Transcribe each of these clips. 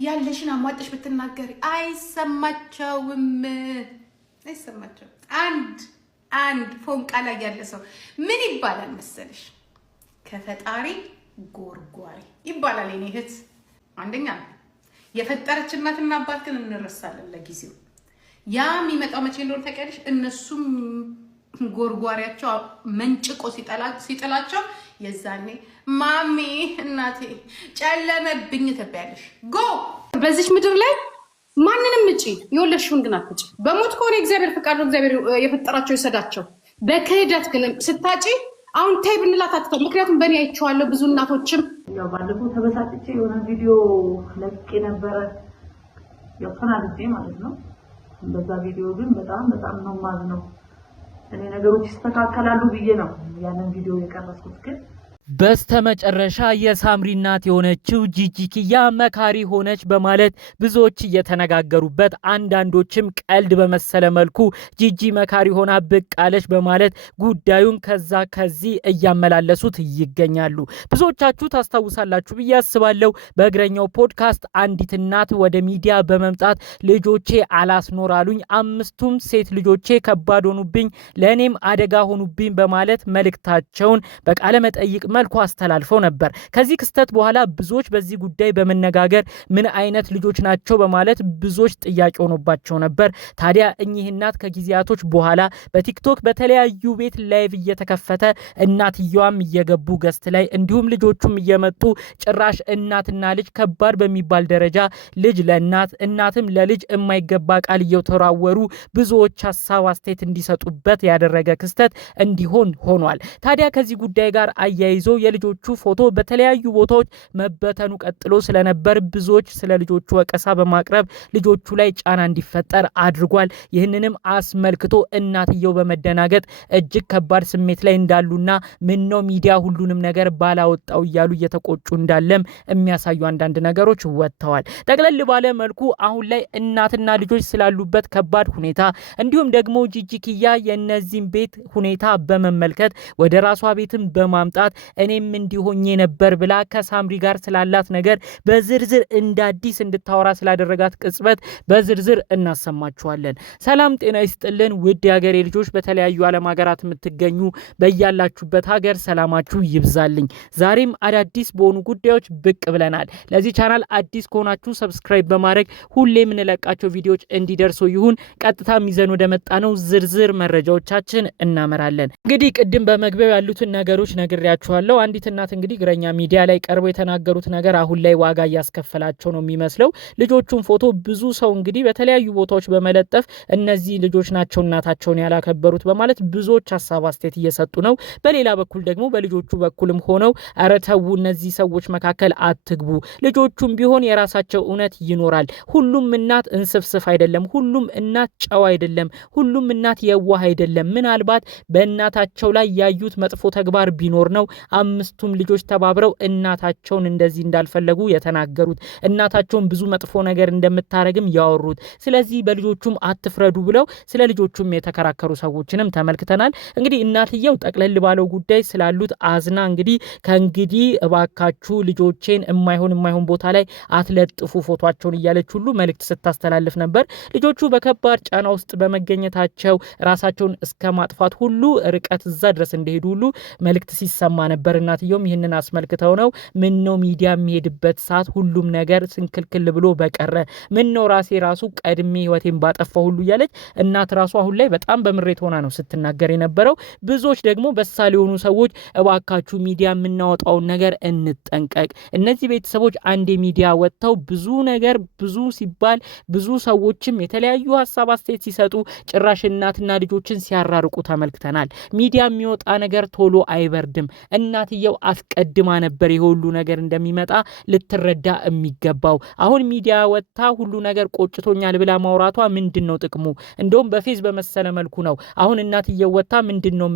ያለሽን አሟጠሽ ብትናገሪ አይሰማቸውም። አንድ ፎንቃ ላይ ያለ ሰው ምን ይባላል መሰለሽ? ከፈጣሪ ጎርጓሪ ይባላል። የኔ እህት አንደኛ የፈጠረች እናትና አባት ግን እንረሳለን ለጊዜው። ያ የሚመጣው መቼ እንደሆነ ታውቂያለሽ? እነሱም ጎርጓሪያቸው መንጭቆ ሲጥላቸው የዛኔ ማሚ እናቴ ጨለመብኝ ትባያለሽ። ጎ በዚች ምድር ላይ ማንንም እጪ የወለድሽውን ግን አትጪ። በሞት ከሆነ እግዚአብሔር ፈቃድ ነው፣ እግዚአብሔር የፈጠራቸው ይሰዳቸው። በክህደት ግን ስታጪ አሁን ታይ ብንላት አትተው። ምክንያቱም በእኔ አይቼዋለሁ ብዙ እናቶችም ያው ባለፈው ተበሳጭቼ የሆነ ቪዲዮ ለቅቄ ነበረ፣ ያው ተናድጄ ማለት ነው። በዛ ቪዲዮ ግን በጣም ነው ማዝነው። እኔ ነገሮች ይስተካከላሉ ብዬ ነው ያንን ቪዲዮ የቀረጽኩት ግን በስተመጨረሻ የሳምሪ እናት የሆነችው ጂጂ ኪያ መካሪ ሆነች በማለት ብዙዎች እየተነጋገሩበት፣ አንዳንዶችም ቀልድ በመሰለ መልኩ ጂጂ መካሪ ሆና ብቅ አለች በማለት ጉዳዩን ከዚህ እያመላለሱት ይገኛሉ። ብዙዎቻችሁ ታስታውሳላችሁ ብዬ አስባለሁ። በእግረኛው ፖድካስት አንዲት እናት ወደ ሚዲያ በመምጣት ልጆቼ አላስኖራሉኝ፣ 5ቱም ሴት ልጆቼ ከባድ ሆኑብኝ፣ ለእኔም አደጋ ሆኑብኝ በማለት መልእክታቸውን በቃለ መጠይቅ መልኩ አስተላልፈው ነበር። ከዚህ ክስተት በኋላ ብዙዎች በዚህ ጉዳይ በመነጋገር ምን አይነት ልጆች ናቸው በማለት ብዙዎች ጥያቄ ሆኖባቸው ነበር። ታዲያ እኚህ እናት ከጊዜያቶች በኋላ በቲክቶክ በተለያዩ ቤት ላይቭ እየተከፈተ እናትየዋም እየገቡ ገስት ላይ እንዲሁም ልጆቹም እየመጡ ጭራሽ እናትና ልጅ ከባድ በሚባል ደረጃ ልጅ ለእናት እናትም ለልጅ የማይገባ ቃል እየተወራወሩ ብዙዎች ሀሳብ አስተያየት እንዲሰጡበት ያደረገ ክስተት እንዲሆን ሆኗል። ታዲያ ከዚህ ጉዳይ ጋር አያይዞ የልጆቹ ፎቶ በተለያዩ ቦታዎች መበተኑ ቀጥሎ ስለነበር ብዙዎች ስለ ልጆቹ ወቀሳ በማቅረብ ልጆቹ ላይ ጫና እንዲፈጠር አድርጓል። ይህንንም አስመልክቶ እናትየው በመደናገጥ እጅግ ከባድ ስሜት ላይ እንዳሉና ምነው ሚዲያ ሁሉንም ነገር ባላወጣው እያሉ እየተቆጩ እንዳለም የሚያሳዩ አንዳንድ ነገሮች ወጥተዋል። ጠቅለል ባለ መልኩ አሁን ላይ እናትና ልጆች ስላሉበት ከባድ ሁኔታ እንዲሁም ደግሞ ጂጂ ኪያ የነዚህን ቤት ሁኔታ በመመልከት ወደ ራሷ ቤትም በማምጣት እኔም እንዲሆኜ ነበር ብላ ከሳምሪ ጋር ስላላት ነገር በዝርዝር እንዳዲስ እንድታወራ ስላደረጋት ቅጽበት በዝርዝር እናሰማችኋለን። ሰላም ጤና ይስጥልን ውድ የሀገሬ ልጆች፣ በተለያዩ ዓለም ሀገራት የምትገኙ በያላችሁበት ሀገር ሰላማችሁ ይብዛልኝ። ዛሬም አዳዲስ በሆኑ ጉዳዮች ብቅ ብለናል። ለዚህ ቻናል አዲስ ከሆናችሁ ሰብስክራይብ በማድረግ ሁሌ የምንለቃቸው ቪዲዮዎች እንዲደርሱ ይሁን። ቀጥታ ይዘን ወደ መጣነው ዝርዝር መረጃዎቻችን እናመራለን። እንግዲህ ቅድም በመግቢያው ያሉትን ነገሮች ነግሬያችኋለሁ። አንዲት እናት እንግዲህ እግረኛ ሚዲያ ላይ ቀርበው የተናገሩት ነገር አሁን ላይ ዋጋ እያስከፈላቸው ነው የሚመስለው። ልጆቹን ፎቶ ብዙ ሰው እንግዲህ በተለያዩ ቦታዎች በመለጠፍ እነዚህ ልጆች ናቸው እናታቸውን ያላከበሩት በማለት ብዙዎች ሀሳብ አስተያየት እየሰጡ ነው። በሌላ በኩል ደግሞ በልጆቹ በኩልም ሆነው ኧረ ተው እነዚህ ሰዎች መካከል አትግቡ፣ ልጆቹም ቢሆን የራሳቸው እውነት ይኖራል። ሁሉም እናት እንስፍስፍ አይደለም፣ ሁሉም እናት ጨዋ አይደለም፣ ሁሉም እናት የዋህ አይደለም። ምናልባት በእናታቸው ላይ ያዩት መጥፎ ተግባር ቢኖር ነው 5ቱም ልጆች ተባብረው እናታቸውን እንደዚህ እንዳልፈለጉ የተናገሩት፣ እናታቸውን ብዙ መጥፎ ነገር እንደምታረግም ያወሩት። ስለዚህ በልጆቹም አትፍረዱ ብለው ስለ ልጆቹም የተከራከሩ ሰዎችንም ተመልክተናል። እንግዲህ እናትየው ጠቅለል ባለው ጉዳይ ስላሉት አዝና እንግዲህ ከእንግዲህ እባካችሁ ልጆቼን የማይሆን ቦታ ላይ አትለጥፉ ፎቶአቸውን እያለች ሁሉ መልእክት ስታስተላልፍ ነበር። ልጆቹ በከባድ ጫና ውስጥ በመገኘታቸው ራሳቸውን እስከ ማጥፋት ሁሉ ርቀት እዛ ድረስ እንደሄዱ ሁሉ መልእክት ሲሰማ ነበር። እናትየውም ይህንን አስመልክተው ነው ምን ነው ሚዲያ የሚሄድበት ሰዓት ሁሉም ነገር ስንክልክል ብሎ በቀረ፣ ምን ነው ራሱ ቀድሜ ህይወቴን ባጠፋው ሁሉ እያለች እናት ራሱ አሁን ላይ በጣም በምሬት ሆና ነው ስትናገር የነበረው። ብዙዎች ደግሞ በሳል የሆኑ ሰዎች እባካችሁ ሚዲያ የምናወጣውን ነገር እንጠንቀቅ። እነዚህ ቤተሰቦች አንድ ሚዲያ ወጥተው ብዙ ነገር ብዙ ሲባል ብዙ ሰዎችም የተለያዩ ሀሳብ አስተያየት ሲሰጡ ጭራሽ እናትና ልጆችን ሲያራርቁ ተመልክተናል። ሚዲያ የሚወጣ ነገር ቶሎ አይበርድም። እናትየው አስቀድማ ነበር የሁሉ ነገር እንደሚመጣ ልትረዳ የሚገባው። አሁን ሚዲያ ወጥታ ሁሉ ነገር ቆጭቶኛል ብላ ማውራቷ ምንድነው ጥቅሙ? እንደውም በፌዝ በመሰለ መልኩ ነው አሁን እናትየው ወጥታ ምንድነው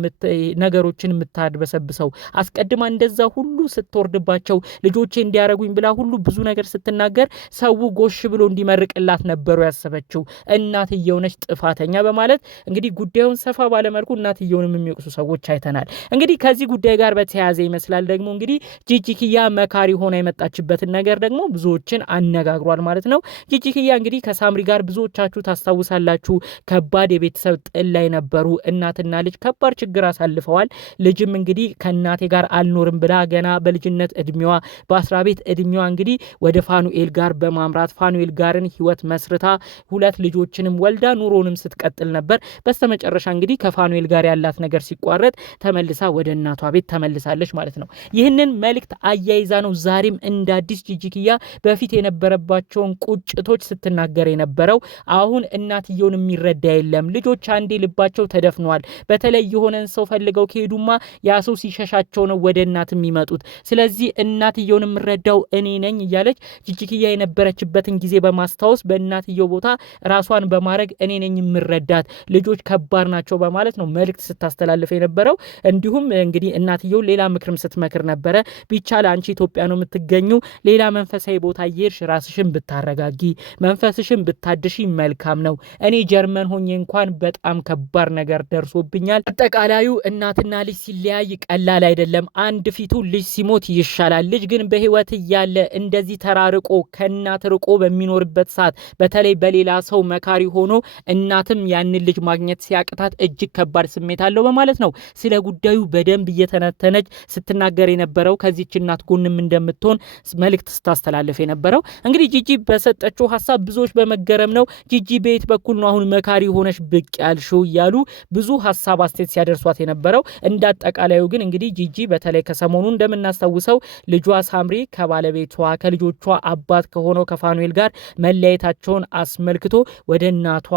ነገሮችን የምታድበሰብሰው? አስቀድማ እንደዛ ሁሉ ስትወርድባቸው ልጆቼ እንዲያረጉኝ ብላ ሁሉ ብዙ ነገር ስትናገር ሰው ጎሽ ብሎ እንዲመርቅላት ነበሩ ያሰበችው። እናትየው ነች ጥፋተኛ በማለት እንግዲህ ጉዳዩን ሰፋ ባለ መልኩ እናትየውንም የሚወቅሱ ሰዎች አይተናል። እንግዲህ ከዚህ ጉዳይ ጋር በተያያዘ የተያዘ ይመስላል። ደግሞ እንግዲህ ጂጂኪያ መካሪ ሆና የመጣችበትን ነገር ደግሞ ብዙዎችን አነጋግሯል ማለት ነው። ጂጂኪያ እንግዲህ ከሳምሪ ጋር ብዙዎቻችሁ ታስታውሳላችሁ። ከባድ የቤተሰብ ጥል ላይ ነበሩ። እናትና ልጅ ከባድ ችግር አሳልፈዋል። ልጅም እንግዲህ ከእናቴ ጋር አልኖርም ብላ ገና በልጅነት እድሜዋ በ10 ቤት እድሜዋ እንግዲህ ወደ ፋኑኤል ጋር በማምራት ፋኑኤል ጋርን ህይወት መስርታ 2 ልጆችንም ወልዳ ኑሮንም ስትቀጥል ነበር። በስተመጨረሻ እንግዲህ ከፋኑኤል ጋር ያላት ነገር ሲቋረጥ ተመልሳ ወደ እናቷ ቤት ተመልሳለች ማለት ነው። ይህንን መልእክት አያይዛ ነው ዛሬም እንደ አዲስ ጂጂኪያ በፊት የነበረባቸውን ቁጭቶች ስትናገር የነበረው። አሁን እናትየውን የሚረዳ የለም። ልጆች አንዴ ልባቸው ተደፍኗል። በተለይ የሆነን ሰው ፈልገው ከሄዱማ ያ ሰው ሲሸሻቸው ነው ወደ እናት የሚመጡት። ስለዚህ እናትየውን የምረዳው እኔ ነኝ እያለች ጂጂኪያ የነበረችበትን ጊዜ በማስታወስ በእናትየው ቦታ ራሷን በማድረግ እኔ ነኝ የምረዳት፣ ልጆች ከባድ ናቸው በማለት ነው መልእክት ስታስተላልፍ የነበረው። እንዲሁም እንግዲህ እናትየው ሌላ ምክርም ስትመክር ነበረ። ቢቻል አንቺ ኢትዮጵያ ነው የምትገኙ፣ ሌላ መንፈሳዊ ቦታ እየሄድሽ ራስሽን ብታረጋጊ፣ መንፈስሽን ብታድሺ መልካም ነው። እኔ ጀርመን ሆኜ እንኳን በጣም ከባድ ነገር ደርሶብኛል። አጠቃላዩ እናትና ልጅ ሲለያይ ቀላል አይደለም። አንድ ፊቱ ልጅ ሲሞት ይሻላል። ልጅ ግን በህይወት እያለ እንደዚህ ተራርቆ ከእናት ርቆ በሚኖርበት ሰዓት በተለይ በሌላ ሰው መካሪ ሆኖ እናትም ያንን ልጅ ማግኘት ሲያቅታት እጅግ ከባድ ስሜት አለው በማለት ነው ስለ ጉዳዩ በደንብ እየተነተነች ስትናገር የነበረው። ከዚች እናት ጎንም እንደምትሆን መልእክት ስታስተላልፍ የነበረው። እንግዲህ ጂጂ በሰጠችው ሀሳብ ብዙዎች በመገረም ነው ጂጂ በየት በኩል ነው አሁን መካሪ ሆነሽ ብቅ ያልሽው እያሉ ብዙ ሀሳብ አስተያየት ሲያደርሷት የነበረው። እንዳጠቃላዩ ግን እንግዲህ ጂጂ በተለይ ከሰሞኑ እንደምናስታውሰው ልጇ ሳምሪ ከባለቤቷ ከልጆቿ አባት ከሆነው ከፋኑኤል ጋር መለያየታቸውን አስመልክቶ ወደ እናቷ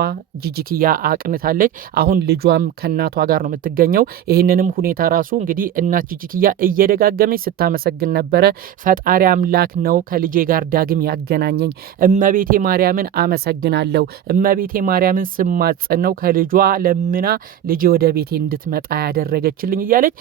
ጂጂኪያ አቅንታለች። አሁን ልጇም ከእናቷ ጋር ነው የምትገኘው። ይህንንም ሁኔታ ራሱ እንግዲህ እናት ጂጂኪያ እየደጋገመች ስታመሰግን ነበረ። ፈጣሪ አምላክ ነው ከልጄ ጋር ዳግም ያገናኘኝ፣ እመቤቴ ማርያምን አመሰግናለሁ። እመቤቴ ማርያምን ስማጸን ነው ከልጇ ለምና ልጄ ወደ ቤቴ እንድትመጣ ያደረገችልኝ እያለች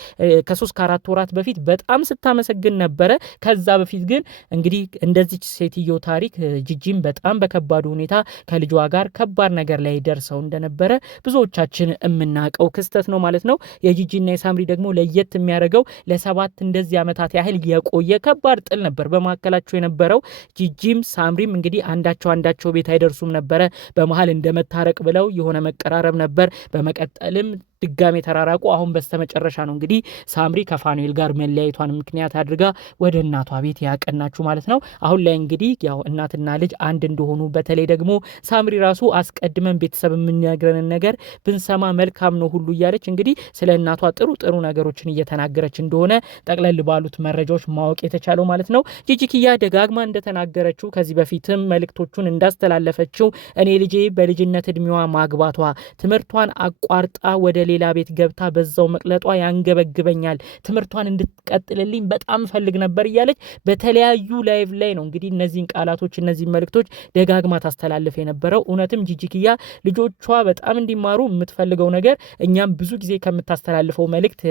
ከ3-4 ወራት በፊት በጣም ስታመሰግን ነበረ። ከዛ በፊት ግን እንግዲህ እንደዚች ሴትዮ ታሪክ ጂጂም በጣም በከባዱ ሁኔታ ከልጇ ጋር ከባድ ነገር ላይ ደርሰው እንደነበረ ብዙዎቻችን የምናውቀው ክስተት ነው ማለት ነው። የጂጂና የሳምሪ ደግሞ ለየት የሚያደርገው ለ7 እንደዚህ ዓመታት ያህል የቆየ ከባድ ጥል ነበር በመካከላቸው የነበረው። ጂጂም ሳምሪም እንግዲህ አንዳቸው ቤት አይደርሱም ነበረ። በመሃል እንደመታረቅ ብለው የሆነ መቀራረብ ነበር። በመቀጠልም ድጋሜ ተራራቁ። አሁን በስተመጨረሻ ነው እንግዲህ ሳምሪ ከፋኑኤል ጋር መለያየቷን ምክንያት አድርጋ ወደ እናቷ ቤት ያቀናችሁ ማለት ነው። አሁን ላይ እንግዲህ ያው እናትና ልጅ አንድ እንደሆኑ በተለይ ደግሞ ሳምሪ ራሱ አስቀድመን ቤተሰብ የምንነግረንን ነገር ብንሰማ መልካም ነው ሁሉ እያለች እንግዲህ ስለ እናቷ ጥሩ ነገሮችን እየተናገረች እንደሆነ ጠቅለል ባሉት መረጃዎች ማወቅ የተቻለው ማለት ነው። ጂጂኪያ ደጋግማ እንደተናገረችው ከዚህ በፊትም መልእክቶቹን እንዳስተላለፈችው እኔ ልጄ በልጅነት እድሜዋ ማግባቷ ትምህርቷን አቋርጣ ወደ ሌላ ቤት ገብታ በዛው መቅለጧ ያንገበግበኛል፣ ትምህርቷን እንድትቀጥልልኝ በጣም ፈልግ ነበር እያለች በተለያዩ ላይቭ ላይ ነው እንግዲህ እነዚህን ቃላቶች እነዚህን መልእክቶች ደጋግማ ታስተላልፍ የነበረው። እውነትም ጂጂኪያ ልጆቿ በጣም እንዲማሩ የምትፈልገው ነገር እኛም ብዙ ጊዜ ከምታስተላልፈው መልእክት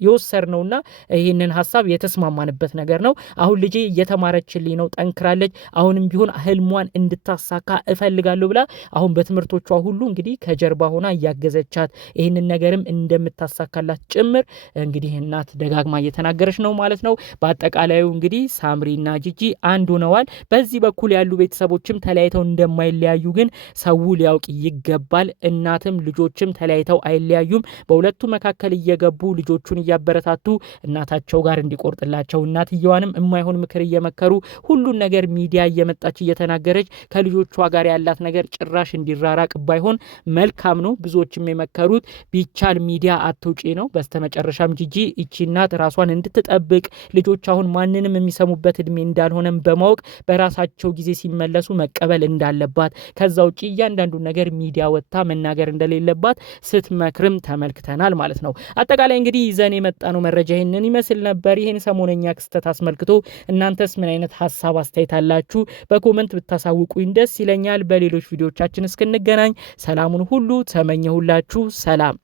የወሰድነውና ይህንን ሀሳብ የተስማማንበት ነገር ነው። አሁን ልጄ እየተማረችልኝ ነው፣ ጠንክራለች፣ አሁንም ቢሆን ህልሟን እንድታሳካ እፈልጋለሁ ብላ አሁን በትምህርቶቿ ሁሉ እንግዲህ ከጀርባ ሆና እያገዘቻት ይህንን ነገርም እንደምታሳካላት ጭምር እንግዲህ እናት ደጋግማ እየተናገረች ነው ማለት ነው። በአጠቃላዩ እንግዲህ ሳምሪና ጂጂ አንድ ሆነዋል። በዚህ በኩል ያሉ ቤተሰቦችም ተለያይተው እንደማይለያዩ ግን ሰው ሊያውቅ ይገባል። እናትም ልጆችም ተለያይተው አይለያዩም። በሁለቱ መካከል እየገቡ ልጆቹን እያበረታቱ እናታቸው ጋር እንዲቆርጥላቸው እናትየዋንም የማይሆን ምክር እየመከሩ ሁሉን ነገር ሚዲያ እየመጣች እየተናገረች ከልጆቿ ጋር ያላት ነገር ጭራሽ እንዲራራቅ ባይሆን መልካም ነው። ብዙዎችም የመከሩት ቢቻል ሚዲያ አትውጪ ነው። በስተመጨረሻም ጂጂ እቺ እናት ራሷን እንድትጠብቅ ልጆች አሁን ማንንም የሚሰሙበት እድሜ እንዳልሆነም በማወቅ በራሳቸው ጊዜ ሲመለሱ መቀበል እንዳለባት፣ ከዛ ውጪ እያንዳንዱ ነገር ሚዲያ ወጥታ መናገር እንደሌለባት ስትመክርም ተመልክተናል ማለት ነው። አጠቃላይ እንግዲህ ይዘን የመጣነው መረጃ ይህንን ይመስል ነበር። ይህን ሰሞነኛ ክስተት አስመልክቶ እናንተስ ምን አይነት ሀሳብ አስተያየት አላችሁ? በኮመንት ብታሳውቁኝ ደስ ይለኛል። በሌሎች ቪዲዮቻችን እስክንገናኝ ሰላሙን ሁሉ ተመኘሁላችሁ። ሰላም።